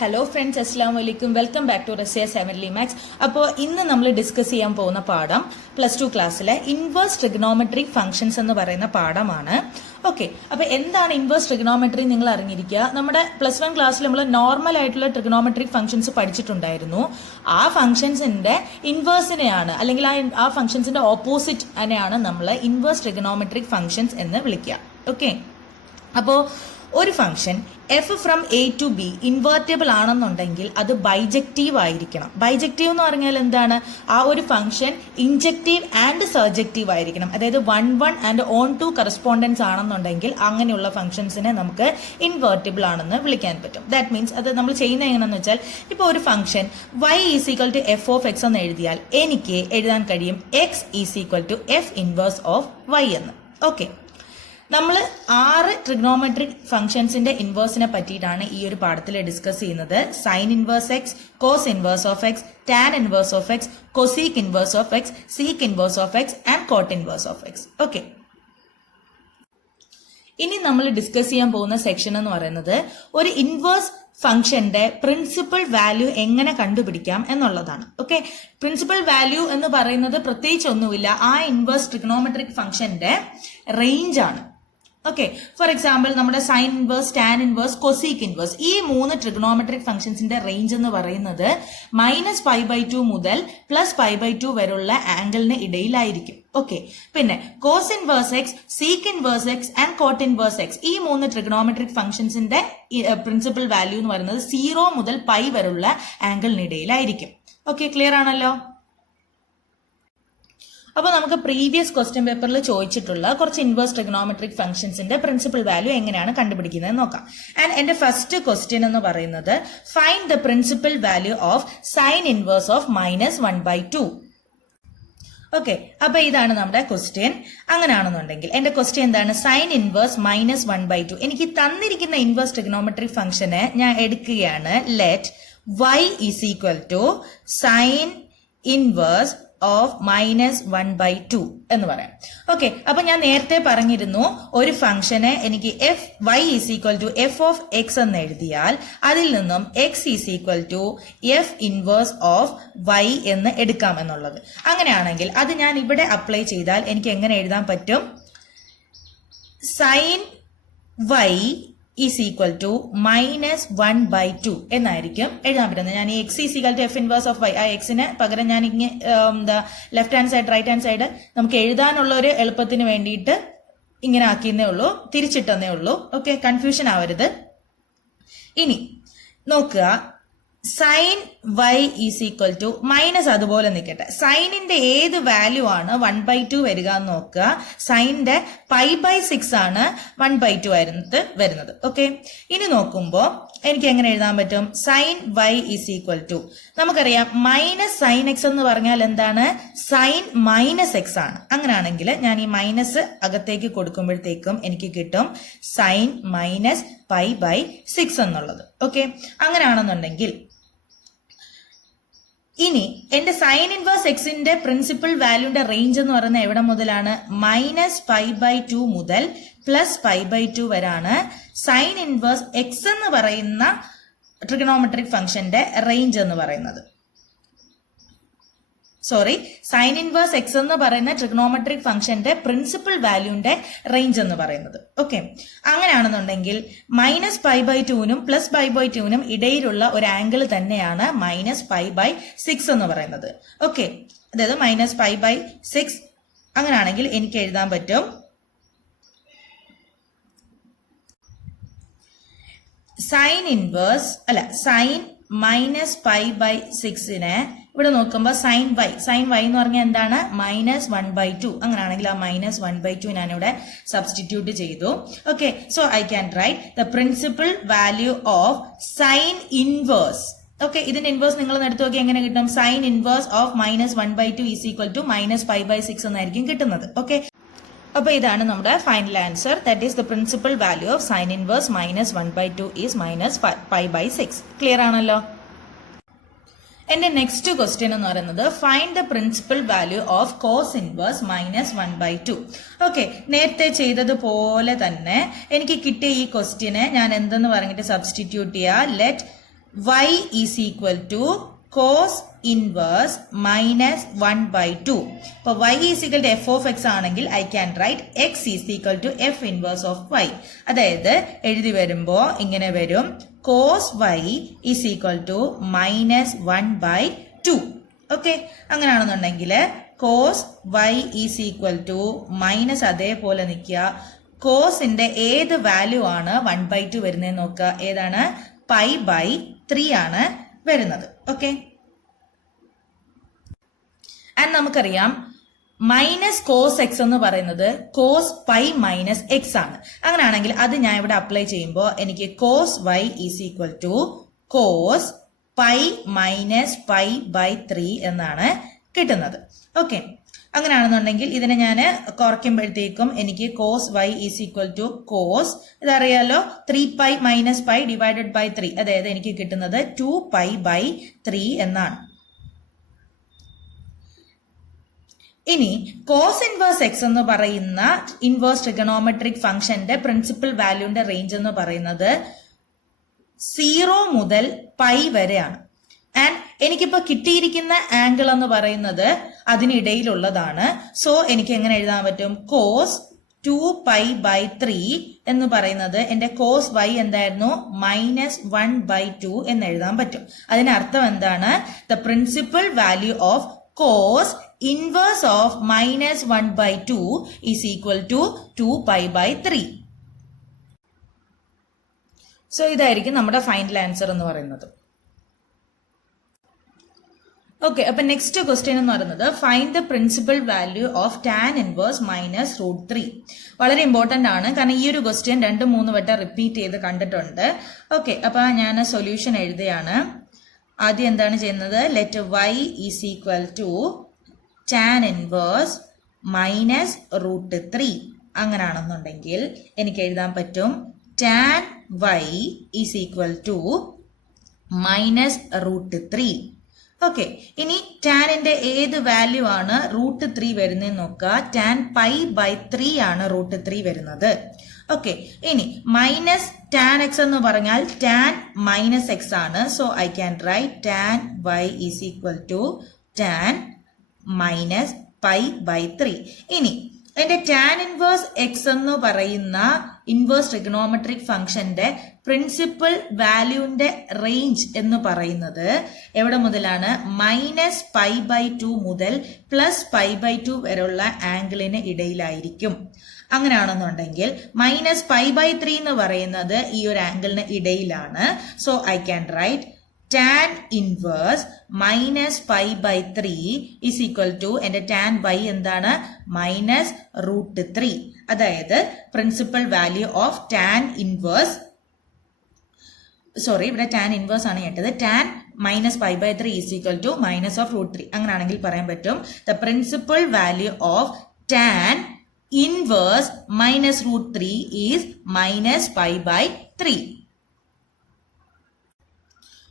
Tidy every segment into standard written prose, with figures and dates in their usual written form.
Hello friends, അസ്സലാമു അലൈക്കും. Welcome back to Rasiya സെവൻലി മാത്സ്. അപ്പോൾ ഇന്ന് നമ്മൾ ഡിസ്കസ് ചെയ്യാൻ പോകുന്ന പാഠം +2 ക്ലാസ്സിലെ ഇൻവേഴ്സ് ട്രിഗണോമെട്രിക് ഫംഗ്ഷൻസ് എന്ന് പറയുന്ന പാഠമാണ്. ഓക്കെ, അപ്പോൾ എന്താണ് ഇൻവേഴ്സ് ട്രിഗണോമെട്രി നിങ്ങൾ അറിഞ്ഞിരിക്കുക. നമ്മുടെ +1 ക്ലാസ്സിൽ നമ്മൾ നോർമൽ ആയിട്ടുള്ള ട്രിഗണോമെട്രിക് ഫംഗ്ഷൻസ് പഠിച്ചിട്ടുണ്ടായിരുന്നു. ആ ഫംഗ്ഷൻസിന്റെ ഇൻവേഴ്സിനെയാണ് അല്ലെങ്കിൽ ആ ഫംഗ്ഷൻസിന്റെ ഓപ്പോസിറ്റ് അതിനെയാണ് നമ്മൾ ഇൻവേഴ്സ് ട്രിഗണോമെട്രിക് ഫംഗ്ഷൻസ് എന്ന് വിളിക്കുക. ഓക്കെ, അപ്പോൾ ഒരു function F from A to B invertible ആണെന്നുണ്ടെങ്കിൽ അത് ബൈജക്റ്റീവ് ആയിരിക്കണം. ബൈജക്റ്റീവ് എന്ന് പറഞ്ഞാൽ എന്താണ്? ആ ഒരു ഫംഗ്ഷൻ ഇൻജക്റ്റീവ് ആൻഡ് സർജക്റ്റീവ് ആയിരിക്കണം. അതായത് 1 ആൻഡ് ഓൺ ടു കറസ്പോണ്ടൻസ് ആണെന്നുണ്ടെങ്കിൽ അങ്ങനെയുള്ള ഫംഗ്ഷൻസിനെ നമുക്ക് ഇൻവേർട്ടബിൾ ആണെന്ന് വിളിക്കാൻ പറ്റും. ദാറ്റ് മീൻസ് അത് നമ്മൾ ചെയ്യുന്നത് എങ്ങനെയാണെന്ന് വെച്ചാൽ, ഇപ്പോൾ ഒരു function y = f of x എന്ന് എഴുതിയാൽ എനിക്ക് എഴുതാൻ കഴിയും x = f inverse of y എന്ന്. ഓക്കെ, നമ്മൾ 6 ട്രിഗ്നോമെട്രിക് ഫംഗ്ഷൻസിന്റെ ഇൻവേഴ്സിനെ പറ്റിയിട്ടാണ് ഈ ഒരു പാഠത്തിൽ ഡിസ്കസ് ചെയ്യുന്നത്. Sine inverse x, cos inverse of x, tan inverse of x, cosec inverse of x, sec inverse of x and cot inverse of x. Okay, ഇനി നമ്മൾ discuss ചെയ്യാൻ പോകുന്ന സെക്ഷൻ എന്ന് പറയുന്നത് ഒരു ഇൻവേഴ്സ് ഫംഗ്ഷന്റെ പ്രിൻസിപ്പൽ വാല്യൂ എങ്ങനെ കണ്ടുപിടിക്കാം എന്നുള്ളതാണ്. ഓക്കെ, പ്രിൻസിപ്പൽ വാല്യൂ എന്ന് പറയുന്നത് പ്രത്യേകിച്ച് ഒന്നുമില്ല, ആ ഇൻവേഴ്സ് ട്രിഗണോമെട്രിക് ഫംഗ്ഷന്റെ റേഞ്ച് ആണ്. ഓക്കെ, ഫോർ എക്സാമ്പിൾ നമ്മുടെ sine inverse, tan inverse, cosec inverse, ഈ 3 ട്രിഗണോമെട്രിക് ഫംഗ്ഷൻസിന്റെ റേഞ്ച് എന്ന് പറയുന്നത് -π/2 മുതൽ +π/2 വരെയുള്ള ആംഗിളിന് ഇടയിലായിരിക്കും. ഓക്കെ, പിന്നെ cos inverse x, sec inverse x and cot inverse x, ഈ 3 ട്രിഗണോമെട്രിക് ഫംഗ്ഷൻസിന്റെ പ്രിൻസിപ്പൽ വാല്യൂ എന്ന് പറയുന്നത് 0 മുതൽ π വരെയുള്ള ആംഗിളിനിടയിലായിരിക്കും. ഓക്കെ, ക്ലിയർ ആണല്ലോ? അപ്പോൾ നമുക്ക് പ്രീവിയസ് ക്വസ്റ്റ്യൻ പേപ്പറിൽ ചോദിച്ചിട്ടുള്ള കുറച്ച് ഇൻവേഴ്സ് ട്രിഗണോമെട്രിക് ഫംഗ്ഷൻസിന്റെ പ്രിൻസിപ്പൽ വാല്യൂ എങ്ങനെയാണ് കണ്ടുപിടിക്കുന്നത് നോക്കാം. ആൻഡ് എന്റെ ഫസ്റ്റ് ക്വസ്റ്റ്യൻ എന്ന് പറയുന്നത് find the principal value of sine inverse of -1/2. Okay, അപ്പൊ ഇതാണ് നമ്മുടെ ക്വസ്റ്റ്യൻ. അങ്ങനെയാണെന്നുണ്ടെങ്കിൽ എന്റെ ക്വസ്റ്റ്യൻ എന്താണ്? Sign inverse -1/2. എനിക്ക് തന്നിരിക്കുന്ന ഇൻവേഴ്സ് ട്രിഗണോമെട്രിക് ഫംഗ്ഷനെ ഞാൻ എടുക്കുകയാണ്. Let y = sine inverse of -1/2 എന്ന് പറയാം. ഓക്കെ, അപ്പൊ ഞാൻ നേരത്തെ പറഞ്ഞിരുന്നു, ഒരു ഫംഗ്ഷനെ എനിക്ക് y = f of x എന്ന് എഴുതിയാൽ അതിൽ നിന്നും x = f inverse of y എന്ന് എടുക്കാം എന്നുള്ളത്. അങ്ങനെയാണെങ്കിൽ അത് ഞാൻ ഇവിടെ അപ്ലൈ ചെയ്താൽ എനിക്ക് എങ്ങനെ എഴുതാൻ പറ്റും? സൈൻ y = -1/2 എന്നായിരിക്കും എഴുതാൻ പറ്റുന്നത്. ഞാൻ ഈ x = f inverse of y, ആ എക്സിന് പകരം ഞാൻ ഇങ്ങനെ left hand side, right hand side നമുക്ക് എഴുതാനുള്ള ഒരു എളുപ്പത്തിന് വേണ്ടിയിട്ട് ഇങ്ങനെ ആക്കിയെന്നേ ഉള്ളൂ, തിരിച്ചിട്ടെന്നേ ഉള്ളൂ. ഓക്കെ, കൺഫ്യൂഷൻ ആവരുത്. ഇനി നോക്കുക, സൈൻ y = അതുപോലെ നിൽക്കട്ടെ. സൈനിന്റെ ഏത് വാല്യൂ ആണ് 1/2 വരിക എന്ന് നോക്കുക. സൈനിന്റെ π/6 ആണ് 1/2 വരുന്നത്. ഓക്കെ, ഇനി നോക്കുമ്പോൾ എനിക്ക് എങ്ങനെ എഴുതാൻ പറ്റും? സൈൻ y = നമുക്കറിയാം -sin x എന്ന് പറഞ്ഞാൽ എന്താണ്? സൈൻ -x ആണ്. അങ്ങനെയാണെങ്കിൽ ഞാൻ ഈ മൈനസ് അകത്തേക്ക് കൊടുക്കുമ്പോഴത്തേക്കും എനിക്ക് കിട്ടും സൈൻ -π/6 എന്നുള്ളത്. ഓക്കെ, അങ്ങനെയാണെന്നുണ്ടെങ്കിൽ ഇനി എന്റെ സൈൻ ഇൻവേഴ്സ് എക്സിന്റെ പ്രിൻസിപ്പൽ വാല്യൂന്റെ റേഞ്ച് എന്ന് പറയുന്നത് എവിടെ മുതലാണ്? -π/2 മുതൽ +π/2 വരാണ് സൈൻ ഇൻവേഴ്സ് എക്സ് എന്ന് പറയുന്ന ട്രിഗണോമെട്രിക് ഫംഗ്ഷന്റെ റേഞ്ച് എന്ന് പറയുന്നത്. സൈൻ ഇൻവേഴ്സ് എക്സ് എന്ന് പറയുന്ന ട്രിഗണോമെട്രിക് ഫംഗ്ഷന്റെ പ്രിൻസിപ്പൽ വാല്യൂന്റെ റേഞ്ച് എന്ന് പറയുന്നത്. ഓക്കെ, അങ്ങനെയാണെന്നുണ്ടെങ്കിൽ -π/2നും +π/2നും ഇടയിലുള്ള ഒരു ആംഗിൾ തന്നെയാണ് -π/6 എന്ന് പറയുന്നത്. ഓക്കെ, അതായത് -π/6. അങ്ങനെയാണെങ്കിൽ എനിക്ക് എഴുതാൻ പറ്റും സൈൻ -π/6നെ ഇവിടെ നോക്കുമ്പോൾ സൈൻ y എന്ന് പറഞ്ഞാൽ എന്താണ്? -1/2. അങ്ങനെയാണെങ്കിൽ ആ -1/2 ഞാനിവിടെ സബ്സ്റ്റിറ്റ്യൂട്ട് ചെയ്തു. Okay, so I can write the principal value of sine inverse. Okay, ഇതിന്റെ ഇൻവേഴ്സ് നിങ്ങൾ എടുത്തു നോക്കി എങ്ങനെ കിട്ടും? സൈൻ ഇൻവേഴ്സ് ഓഫ് -1/2 = -π/6 എന്നായിരിക്കും കിട്ടുന്നത്. ഓക്കെ, അപ്പൊ ഇതാണ് നമ്മുടെ final answer. That is the principal value of sine inverse -1/2 is -π/6. Clear ആണല്ലോ? എന്റെ നെക്സ്റ്റ് ക്വസ്റ്റ്യൻ എന്ന് പറയുന്നത് find the principal value of cos inverse -1/2. Okay, നേരത്തെ ചെയ്തതുപോലെ തന്നെ എനിക്ക് കിട്ടിയ ഈ ക്വസ്റ്റ്യനെ ഞാൻ എന്തെന്ന് പറഞ്ഞിട്ട് സബ്സ്റ്റിറ്റ്യൂട്ട് ചെയ്യുക. Let y is equal to cos inverse minus 1/2. അപ്പോൾ y is equal to f of x ആണെങ്കിൽ I can write x is equal to f inverse of y. അതായത് എഴുതി വരുമ്പോൾ ഇങ്ങനെ വരും cos y is equal to minus 1/2. Okay, അങ്ങനെയാണെന്നുണ്ടെങ്കിൽ cos y is equal to minus അതേപോലെ നിൽക്കുക. കോസിന്റെ ഏത് വാല്യൂ ആണ് 1/2 വരുന്നതെന്ന് നോക്കുക. ഏതാണ്? π/3 ആണ് വരുന്നത്. ഓക്കെ, ആൻഡ് നമുക്കറിയാം മൈനസ് കോസ് എക്സ് എന്ന് പറയുന്നത് കോസ് പൈ മൈനസ് എക്സ് ആണ്. അങ്ങനെയാണെങ്കിൽ അത് ഞാൻ ഇവിടെ അപ്ലൈ ചെയ്യുമ്പോൾ എനിക്ക് cos y is equal to cos pi minus π/3 എന്നാണ് കിട്ടുന്നത്. ഓക്കെ, അങ്ങനെയാണെന്നുണ്ടെങ്കിൽ ഇതിനെ ഞാൻ കുറയ്ക്കുമ്പോഴത്തേക്കും എനിക്ക് cos y is equal to cos, ഇതറിയാലോ 3π മൈനസ് π ഡിവൈഡഡ് ബൈ 3, അതായത് എനിക്ക് കിട്ടുന്നത് 2π/3 എന്നാണ്. ഇനി കോസ് ഇൻവേഴ്സ് എക്സ് എന്ന് പറയുന്ന ഇൻവേഴ്സ് ട്രിഗണോമെട്രിക് ഫംഗ്ഷന്റെ പ്രിൻസിപ്പൽ വാല്യൂന്റെ റേഞ്ച് എന്ന് പറയുന്നത് 0 മുതൽ π വരെയാണ്. ആൻഡ് എനിക്കിപ്പോ കിട്ടിയിരിക്കുന്ന ആംഗിൾ എന്ന് പറയുന്നത് അതിനിടയിലുള്ളതാണ്. സോ എനിക്ക് എങ്ങനെ എഴുതാൻ പറ്റും? കോസ് 2π/3 എന്ന് പറയുന്നത് എന്റെ കോസ് y എന്തായിരുന്നു? മൈനസ് 1/2 എന്ന് എഴുതാൻ പറ്റും. അതിനർത്ഥം എന്താണ്? The principal value of cos inverse of minus 1/2 is equal to 2π/3. So ഇതായിരിക്കും നമ്മുടെ ഫൈനൽ ആൻസർ എന്ന് പറയുന്നത്. ഓക്കെ, അപ്പൊ നെക്സ്റ്റ് ക്വസ്റ്റ്യൻ എന്ന് പറയുന്നത് find the principal value of tan inverse minus √3. വളരെ ഇമ്പോർട്ടന്റ് ആണ്, കാരണം ഈ ഒരു ക്വസ്റ്റ്യൻ 2-3 വട്ടം റിപ്പീറ്റ് ചെയ്ത് കണ്ടിട്ടുണ്ട്. ഓക്കെ, അപ്പൊ ഞാൻ സൊല്യൂഷൻ എഴുതുകയാണ്. ആദ്യം എന്താണ് ചെയ്യുന്നത്? Let y is equal to tan inverse minus √3. അങ്ങനെയാണെന്നുണ്ടെങ്കിൽ എനിക്ക് എഴുതാൻ പറ്റും tan y is equal to minus √3. Okay, ഇനി ടാനിന്റെ ഏത് വാല്യൂ ആണ് √3 വരുന്നതെന്ന് നോക്കുക. ടാൻ π/3 ആണ് √3 വരുന്നത്. ഓക്കെ, ഇനി മൈനസ് ടാൻ എക്സ് എന്ന് പറഞ്ഞാൽ ടാൻ മൈനസ് എക്സ് ആണ്. So I can write tan y is equal to tan minus π/3. ഇനി എന്റെ ടാൻ ഇൻവേഴ്സ് എക്സ് എന്ന് പറയുന്ന ഇൻവേഴ്സ് ട്രിഗണോമെട്രിക് ഫംഗ്ഷന്റെ പ്രിൻസിപ്പൽ വാല്യൂന്റെ റേഞ്ച് എന്ന് പറയുന്നത് എവിടെ മുതലാണ്? മൈനസ് π/2 മുതൽ പ്ലസ് π/2 വരെയുള്ള ആംഗിളിന് ഇടയിലായിരിക്കും. അങ്ങനെയാണെന്നുണ്ടെങ്കിൽ മൈനസ് π/3 എന്ന് പറയുന്നത് ഈ ഒരു ആംഗിളിന് ഇടയിലാണ്. So I can write tan inverse minus π/3 is equal to എന്റെ ടാൻ y എന്താണ്? മൈനസ് √3. അതായത് principal value of tan inverse, sorry ഇവിടെ ടാൻ ഇൻവേഴ്സ് ആണ് കേട്ടത്, tan minus π/3 is equal to minus of √3. അങ്ങനെയാണെങ്കിൽ പറയാൻ പറ്റും the principal value of tan inverse minus √3 is minus π/3.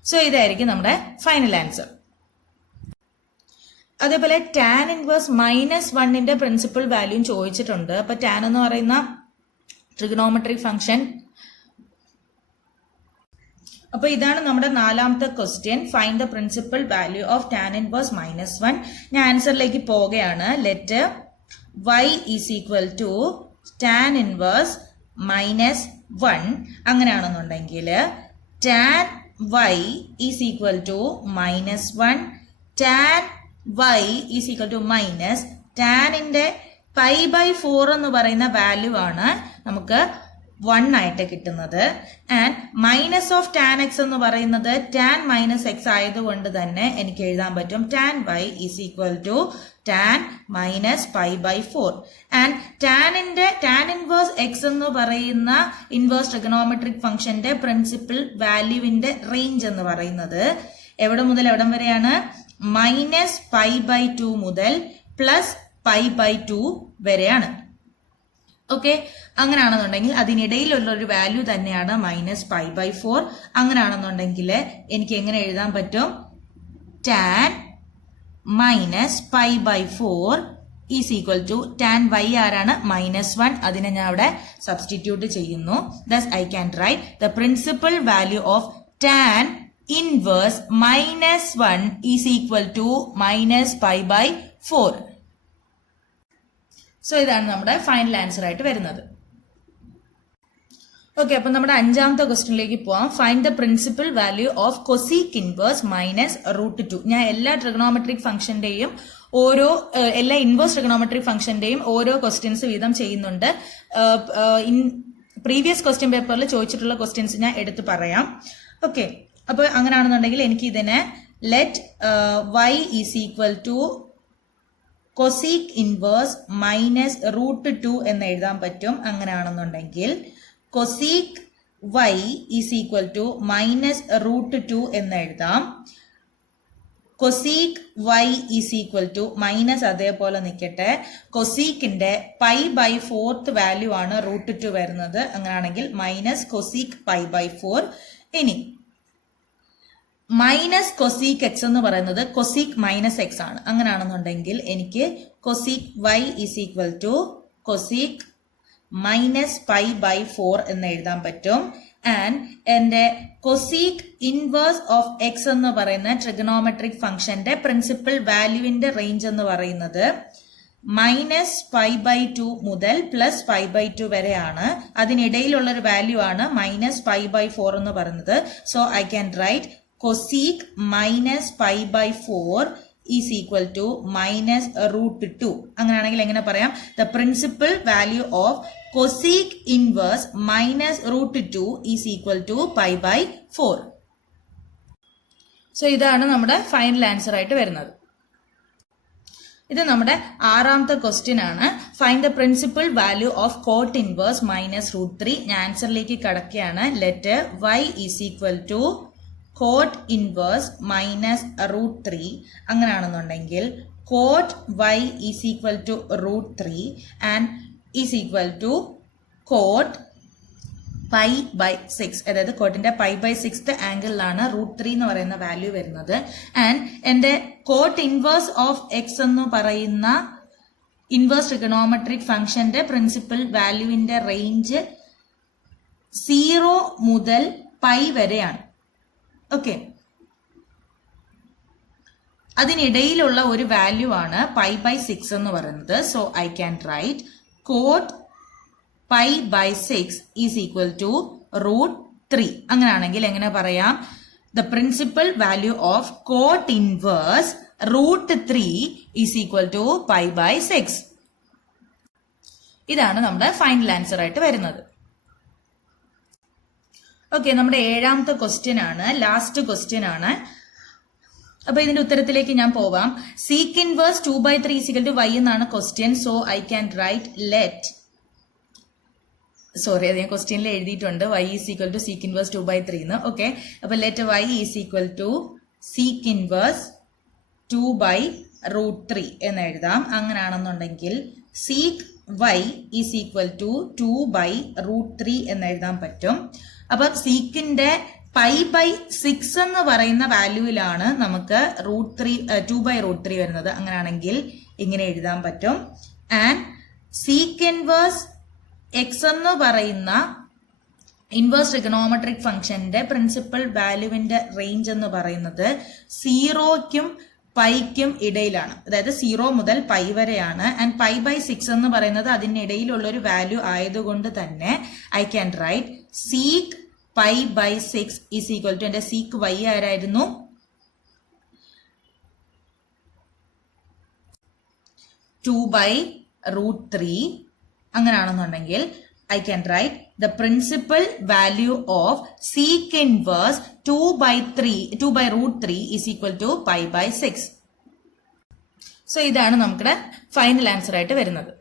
So ഇതായിരിക്കും നമ്മുടെ ഫൈനൽ ആൻസർ. അതേപോലെ ടാൻ ഇൻവേഴ്സ് -1ന്റെ പ്രിൻസിപ്പൽ വാല്യൂ ചോദിച്ചിട്ടുണ്ട്. അപ്പൊ ടാൻ എന്ന് പറയുന്ന ട്രിഗണോമെട്രിക് ഫംഗ്ഷൻ. അപ്പൊ ഇതാണ് നമ്മുടെ 4ാമത്തെ question. Find the principal value of tan inverse -1. ഞാൻ ആൻസറിലേക്ക് പോവുകയാണ്. Let y is equal to tan inverse -1. അങ്ങനെയാണെന്നുണ്ടെങ്കിൽ tan y is equal to -1, tan y is equal to minus tan ന്റെ π/4 എന്ന് പറയുന്ന വാല്യൂ ആണ് നമുക്ക് 1 ആയിട്ട് കിട്ടുന്നത്. And minus of tan x എന്ന് പറയുന്നത് ടാൻ മൈനസ് എക്സ് ആയതുകൊണ്ട് തന്നെ എനിക്ക് എഴുതാൻ പറ്റും tan y is equal to tan minus π/4. And tan inverse x എന്ന് പറയുന്ന ഇൻവേഴ്സ് ട്രിഗണോമെട്രിക് ഫംഗ്ഷന്റെ പ്രിൻസിപ്പൽ വാല്യൂവിന്റെ റേഞ്ച് എന്ന് പറയുന്നത് എവിടെ മുതൽ എവിടം വരെയാണ്? മൈനസ് π/2 മുതൽ പ്ലസ് π/2 വരെയാണ്. ഓക്കെ, അങ്ങനെയാണെന്നുണ്ടെങ്കിൽ അതിനിടയിലുള്ള ഒരു വാല്യൂ തന്നെയാണ് മൈനസ് π/4. അങ്ങനെയാണെന്നുണ്ടെങ്കിൽ എനിക്ക് എങ്ങനെ എഴുതാൻ പറ്റും? Tan minus π/4 is equal to tan y ആരാണ്? -1. അതിനെ ഞാൻ അവിടെ സബ്സ്റ്റിറ്റ്യൂട്ട് ചെയ്യുന്നു. Thus I can write the principal value of tan inverse -1 is equal to -π/4. So ഇതാണ് നമ്മുടെ ഫൈനൽ ആൻസർ ആയിട്ട് വരുന്നത്. ഓക്കെ, അപ്പൊ നമ്മുടെ അഞ്ചാമത്തെ ക്വസ്റ്റ്യനിലേക്ക് പോവാം. Find the principal value of cosec inverse -√2. ഞാൻ എല്ലാ ട്രിഗണോമെട്രിക് ഫംഗ്ഷന്റെയും എല്ലാ ഇൻവേഴ്സ് ട്രിഗണോമെട്രിക് ഫംഗ്ഷന്റെയും ഓരോ ക്വസ്റ്റ്യൻസ് വീതം ചെയ്യുന്നുണ്ട്. പ്രീവിയസ് ക്വസ്റ്റ്യൻ പേപ്പറിൽ ചോദിച്ചിട്ടുള്ള ക്വസ്റ്റ്യൻസ് ഞാൻ എടുത്തു പറയാം. ഓക്കെ, അപ്പൊ അങ്ങനെയാണെന്നുണ്ടെങ്കിൽ എനിക്ക് ഇതിനെ let y is equal to cosec inverse -√2 എന്ന് എഴുതാൻ പറ്റും. അങ്ങനെയാണെന്നുണ്ടെങ്കിൽ കൊസീക് y ഈസ് ഈക്വൽ ടു -√2 എന്ന് എഴുതാം. കൊസീക് y is equal to minus അതേപോലെ നിൽക്കട്ടെ. കൊസീക്കിന്റെ π/4 വാല്യൂ ആണ് √2 വരുന്നത്. അങ്ങനെയാണെങ്കിൽ മൈനസ് കൊസീക് π/4. ഇനി മൈനസ് കൊസീക് എക്സ് എന്ന് പറയുന്നത് കൊസീക് -x ആണ്. അങ്ങനെയാണെന്നുണ്ടെങ്കിൽ എനിക്ക് cosec y is equal to cosec -π/4 എന്ന് എഴുതാൻ പറ്റും. ആൻഡ് എന്റെ കൊസീക് ഇൻവേഴ്സ് ഓഫ് എക്സ് എന്ന് പറയുന്ന ട്രിഗണോമെട്രിക് ഫംഗ്ഷന്റെ പ്രിൻസിപ്പൽ വാല്യൂവിന്റെ റേഞ്ച് എന്ന് പറയുന്നത് -π/2 മുതൽ +π/2 വരെയാണ്. അതിനിടയിലുള്ള ഒരു വാല്യൂ ആണ് -π/4 എന്ന് പറയുന്നത്. So I can write cosec -π/4 is equal to -√2. അങ്ങനെയാണെങ്കിൽ എങ്ങനെ പറയാം? The principal value of cosec inverse -√2 is equal to π/4. So ഇതാണ് നമ്മുടെ ഫൈനൽ ആൻസർ ആയിട്ട് വരുന്നത്. ഇത് നമ്മുടെ ആറാമത്തെ ക്വസ്റ്റ്യൻ ആണ്. Find the principal value of cot inverse -√3. ഞാൻ ആൻസറിലേക്ക് കടക്കുകയാണ്. Let y is equal to cot inverse -√3. അങ്ങനെയാണെന്നുണ്ടെങ്കിൽ cot y is equal to √3 and is equal to cot π/6. അതായത് കോട്ടിന്റെ π/6 ആംഗിളിലാണ് √3 എന്ന് പറയുന്ന വാല്യൂ വരുന്നത്. ആൻഡ് എന്റെ കോട്ട് ഇൻവേഴ്സ് ഓഫ് എക്സ് എന്ന് പറയുന്ന ഇൻവേഴ്സ് ട്രിഗണോമെട്രിക് ഫംഗ്ഷന്റെ പ്രിൻസിപ്പൽ വാല്യൂവിന്റെ റേഞ്ച് 0 മുതൽ π വരെയാണ്. ഓക്കെ, അതിനിടയിലുള്ള ഒരു വാല്യൂ ആണ് π/6 എന്ന് പറയുന്നത്. So I can write cot π/6 is equal to √3. അങ്ങനെയാണെങ്കിൽ എങ്ങനെ പറയാം? The principal value of cot inverse √3 is equal to π/6. ഇതാണ് നമ്മുടെ ഫൈനൽ ആൻസർ ആയിട്ട് വരുന്നത്. ഓക്കെ, നമ്മുടെ ഏഴാമത്തെ ക്വസ്റ്റ്യൻ ആണ്, ലാസ്റ്റ് ക്വസ്റ്റ്യൻ ആണ്. അപ്പൊ ഇതിന്റെ ഉത്തരത്തിലേക്ക് ഞാൻ പോവാം. Sec inverse 2/3 is equal to y എന്നാണ് question. So I can write let, sorry അത് ഞാൻ ക്വസ്റ്റ്യനിൽ എഴുതിയിട്ടുണ്ട്, y is equal to sec inverse 2/3 എന്ന്. ഓക്കെ, അപ്പൊ let y is equal to sec inverse 2/√3 എന്ന് എഴുതാം. അങ്ങനെയാണെന്നുണ്ടെങ്കിൽ സീക്ക് y ഈസ് ഈക്വൽ ടു 2/√3 എന്ന് എഴുതാൻ പറ്റും. അപ്പൊ സീക്കിന്റെ π/6 എന്ന് പറയുന്ന വാല്യൂവിലാണ് നമുക്ക് 2/√3 വരുന്നത്. അങ്ങനെയാണെങ്കിൽ ഇങ്ങനെ എഴുതാൻ പറ്റും. ആൻഡ് സീക്ക് ഇൻവേഴ്സ് എക്സ് എന്ന് പറയുന്ന ഇൻവേഴ്സ് ട്രിഗണോമെട്രിക് ഫംഗ്ഷന്റെ പ്രിൻസിപ്പൽ വാല്യൂവിന്റെ റേഞ്ച് എന്ന് പറയുന്നത് 0ക്കും π-ക്കും ഇടയിലാണ്. അതായത് 0 മുതൽ π വരെയാണ്. ആൻഡ് π/6 എന്ന് പറയുന്നത് അതിനിടയിലുള്ള ഒരു വാല്യൂ ആയതുകൊണ്ട് തന്നെ I can write sec π/6 is equal to, എന്റെ സീക്ക് y ആരായിരുന്നു? 2/√3. അങ്ങനെയാണെന്നുണ്ടെങ്കിൽ I can write the principal value of sec inverse 2/√3 is equal to π/6. So ഇതാണ് നമ്മുടെ ഫൈനൽ ആൻസർ ആയിട്ട് വരുന്നത്.